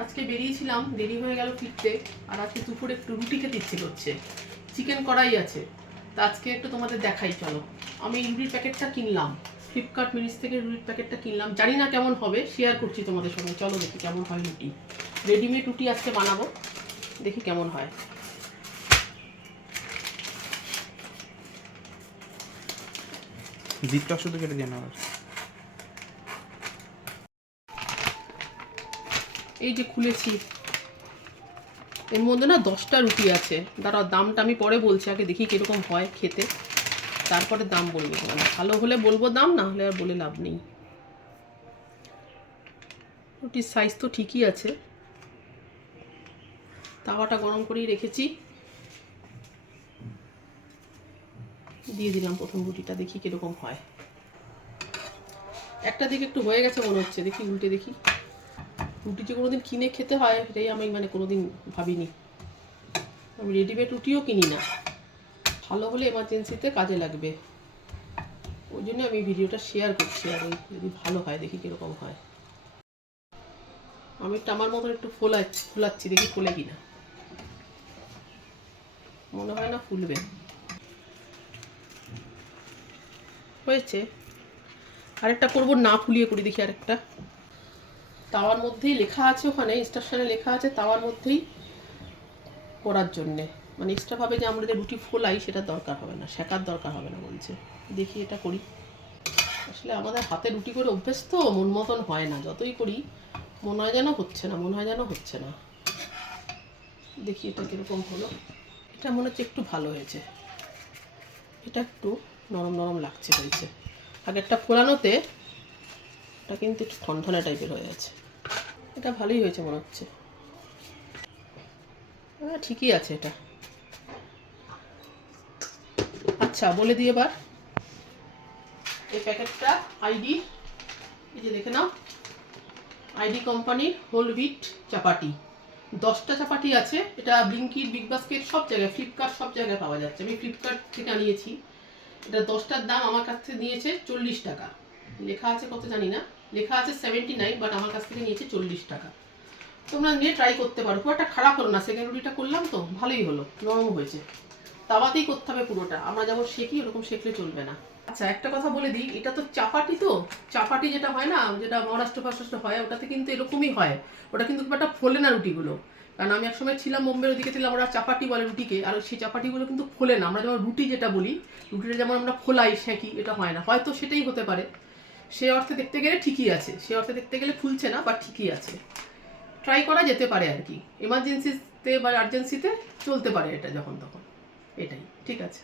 আজকে বেরিয়েছিলাম, দেরি হয়ে গেল ফিরতে। আর আজকে দুপুরে একটু রুটি খেতে ইচ্ছে করছে, চিকেন কড়াই আছে। তা আজকে একটু তোমাদের দেখাই, চলো। আমি রুটির প্যাকেটটা কিনলাম ফ্লিপকার্ট মিনিস থেকে, রুটির প্যাকেটটা কিনলাম। জানি না কেমন হবে, শেয়ার করছি তোমাদের সঙ্গে। চলো দেখি কেমন হয় রুটি। রেডিমেড রুটি আজকে বানাবো, দেখি কেমন হয়। জিপটা শুধু কেটে দিয়ে নেওয়া। এই যে খুলেছি, এর মধ্যে না 10টা রুটি আছে। দাঁড়াও, দামটা আমি পরে বলছি, আগে দেখি কিরকম হয় খেতে, তারপরে দাম বলবো। ভালো হলে বলবো দাম, না হলে আর বলে লাভ নেই। রুটির সাইজ তো ঠিকই আছে। তাওয়াটা গরম করেই রেখেছি, দিয়ে দিলাম প্রথম রুটিটা, দেখি কিরকম হয়। একটা দিকে একটু হয়ে গেছে মনে হচ্ছে, দেখি উল্টে দেখি। রুটি যে কোনোদিন কিনে খেতে হয় এটাই আমি কোনোদিন ভাবিনি। আমি রেডিমেড রুটিও কিনি না, ভালো হলে এমার্জেন্সিতে কাজে লাগবে, ওই জন্য আমি ভিডিওটা শেয়ার করছি। আর যদি ভালো হয় দেখি কিরকম হয়। আমি আমার মতন একটু ফোলাচ্ছি, দেখি ফুলে কিনা। মনে হয় না ফুলবে। হয়েছে। আরেকটা করবো, না ফুলিয়ে করি, দেখি আরেকটা। তাওয়ার মধ্যেই লেখা আছে, ওখানে ইনস্ট্রাকশনে লেখা আছে তাওয়ার মধ্যেই করার জন্যে। এক্সট্রাভাবে যে আমরা যে রুটি ফোলাই সেটা দরকার হবে না, শেখার দরকার হবে না বলছে। দেখি এটা করি। আসলে আমাদের হাতে রুটি করে অভ্যেস তো, মন মতন হয় না। যতই করি মনে হয় যেন হচ্ছে না, মনে হয় যেন হচ্ছে না। দেখি এটা কীরকম হলো। এটা মনে হচ্ছে একটু ভালো হয়েছে, এটা একটু নরম নরম লাগছে হয়েছে। আগেরটা ফোলানোতে এটা কিন্তু একটু ঠনঠনে টাইপের হয়ে আছে। এটা ভালোই হয়েছে মনে হচ্ছে। ঠিকই আছে এটা। আচ্ছা, বলে দিই এবার। এই প্যাকেটটা আইডি, এই যে দেখে নাও, আইডি কোম্পানির হোল হুইট চাপাটি। 10টা চাপাটি আছে। এটা ব্লিঙ্কিট, বিগ বাস্কেট সব জায়গায়, ফ্লিপকার্ট সব জায়গায় পাওয়া যাচ্ছে। আমি ফ্লিপকার্ট থেকে আনিয়েছি। এটা 10টার দাম আমার কাছ থেকে নিয়েছে 40 টাকা। লেখা আছে কত জানি না, লেখা আছে 79, বাট আমার কাছ থেকে নিয়েছে 40 টাকা। তোমরা নিয়ে ট্রাই করতে পারো, খুব একটা খারাপ হলো না। সেকেন্ড রুটিটা করলাম তো ভালোই হলো, নরম হয়েছে। তাওয়াতেই করতে হবে পুরোটা, আমরা যেমন শেখি ওরকম শেখলে চলবে না। আচ্ছা, একটা কথা বলে দিই, এটা তো চাপাটি, তো চাপাটি যেটা হয় না, যেটা মহারাষ্ট্র ফারাষ্ট্র হয়, ওটাতে কিন্তু এরকমই হয়। ওটা কিন্তু খুব একটা ফোলে না রুটিগুলো। কারণ আমি একসময় ছিলাম বোম্বের ওদিকে ছিলাম, ওরা চাপাটি বলে রুটিকে, আর সেই চাপাটিগুলো কিন্তু ফোলে না। আমরা যেমন রুটি যেটা বলি, রুটিটা যেমন আমরা ফোলাই শেখি, এটা হয় না। হয়তো সেটাই হতে পারে। সে অর্থে দেখতে গেলে ঠিকই আছে, সে অর্থে দেখতে গেলে ফুলছে না, বাট ঠিকই আছে। ট্রাই করা যেতে পারে আর কি, এমার্জেন্সিতে বা আর্জেন্সিতে চলতে পারে এটা যখন তখন। এটাই ঠিক আছে।